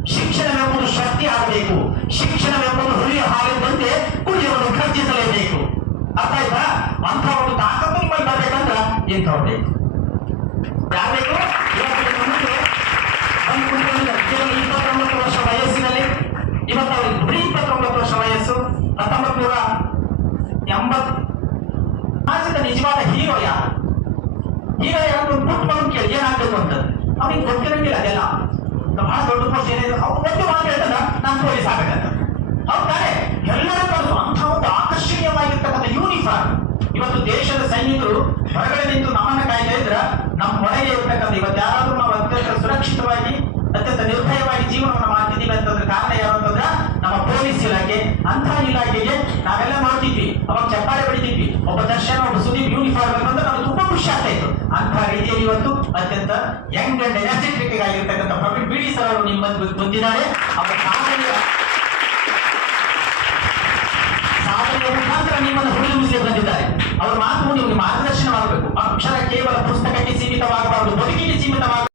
ಶಿಕ್ಷಣವೆಂಬುದು ಶಕ್ತಿ ಆಗಬೇಕು. ಶಿಕ್ಷಣವೆಂಬುದು ಹುಲಿಯ ಹಾಲಿದ್ದಂತೆ ಕುಡಿಯವನ್ನು ಖರ್ಚಿಸಲೇಬೇಕು. ಅರ್ಥ ಆಯ್ತಾ? ಅಂತ ಒಂದು ತಾಕತ್ತು ಬರ್ಬೇಕಂದ್ರ ಇಂಥವ್ರು ಬೇಕು. ಬಂದು ಇಪ್ಪತ್ತೊಂಬತ್ತು ವರ್ಷ ವಯಸ್ಸಿನಲ್ಲಿ ಇವತ್ತು ಬರೀ ಇಪ್ಪತ್ತೊಂಬತ್ತು ವರ್ಷ ವಯಸ್ಸು. ಹತ್ತೊಂಬತ್ತು ನೂರ ಎಂಬತ್ ಸಮಾಜದ ನಿಜವಾದ ಹೀರೋ ಯಾರು? ಹೀರೋ ಯಾರು ಕೇಳಿ, ಏನಾಗಬೇಕು ಅಂತ. ಅವ್ರಿಗೆ ಗೊತ್ತಿರಂಗಿಲ್ಲ ಅದೆಲ್ಲ. ಬಹಳ ಪೋಸ್ಟ್ ಏನಿದೆ ಅವ್ರು ಒಂದು ಮಾತು ಹೇಳ್ತಾನ ನಾನು ಪೊಲೀಸ್ ಆಗ್ಬೇಕಂತ ಹೌದಾನೆ ಎಲ್ಲರೂ ಅಂಥ ಒಂದು ಆಕರ್ಷಣೀಯವಾಗಿರ್ತಕ್ಕಂಥ ಯೂನಿಫಾರ್ಮ್ ಇವತ್ತು ದೇಶದ ಸೈನಿಕರು ಹೊರಗಡೆ ನಿಂತು ನಮ್ಮನ್ನ ಕಾಯ್ತಾ ಇದ್ರ ನಮ್ಮ ಹೊರಗೆ ಇರ್ತಕ್ಕಂಥ ಇವತ್ತು ಯಾರಾದ್ರೂ ನಾವು ಅತ್ಯಂತ ಸುರಕ್ಷಿತವಾಗಿ, ಅತ್ಯಂತ ನಿರ್ಭಯವಾಗಿ ಜೀವನವನ್ನು ಮಾಡ್ತಿದ್ದೀವಿ ಅಂತಂದ್ರೆ ಕಾರಣ ಯಾರು ಅಂತಂದ್ರೆ, ನಮ್ಮ ಪೊಲೀಸ್ ಇಲಾಖೆ. ಅಂತ ಇಲಾಖೆಗೆ ನಾವೆಲ್ಲ ಮಾಡ್ತಿದ್ವಿ ಅವಾಗ ಚಪ್ಪಾಳೆ ಹೊಡಿತಿದ್ವಿ. ಒಬ್ಬ ದರ್ಶನ, ಒಬ್ಬ ಸುದೀಪ್ ಯೂನಿಫಾರ್ಮ್ ಅಂತಂದ್ರೆ ನಮ್ಗೆ ತುಂಬಾ ಖುಷಿ ಆಗ್ತಾ ಇತ್ತು. ಅಂತ ರೀತಿಯಲ್ಲಿ ಇವತ್ತು ಅತ್ಯಂತ ಯಂಗ್ ಅಂಡ್ ಎನರ್ಜೆಟಿಕ್ ಆಗಿರ್ತಕ್ಕಂಥ ಪ್ರವೀಣ್ ಬಿಡಿ ನಿಮ್ಮ ಬಂದಿದ್ದಾರೆ. ಅವರ ಸಾಧನೆಯ ಸಾಧನೆಯ ಮುಖಾಂತರ ನಿಮ್ಮನ್ನು ಹುರಿದುಂಬಿಸಿ ಬಂದಿದ್ದಾರೆ. ಅವರ ಮಾತು ನಿಮಗೆ ಮಾರ್ಗದರ್ಶನ ಮಾಡಬೇಕು. ಅಕ್ಷರ ಕೇವಲ ಪುಸ್ತಕಕ್ಕೆ ಸೀಮಿತವಾಗಬಾರದು, ಬದುಕಿಗೆ ಸೀಮಿತವಾಗ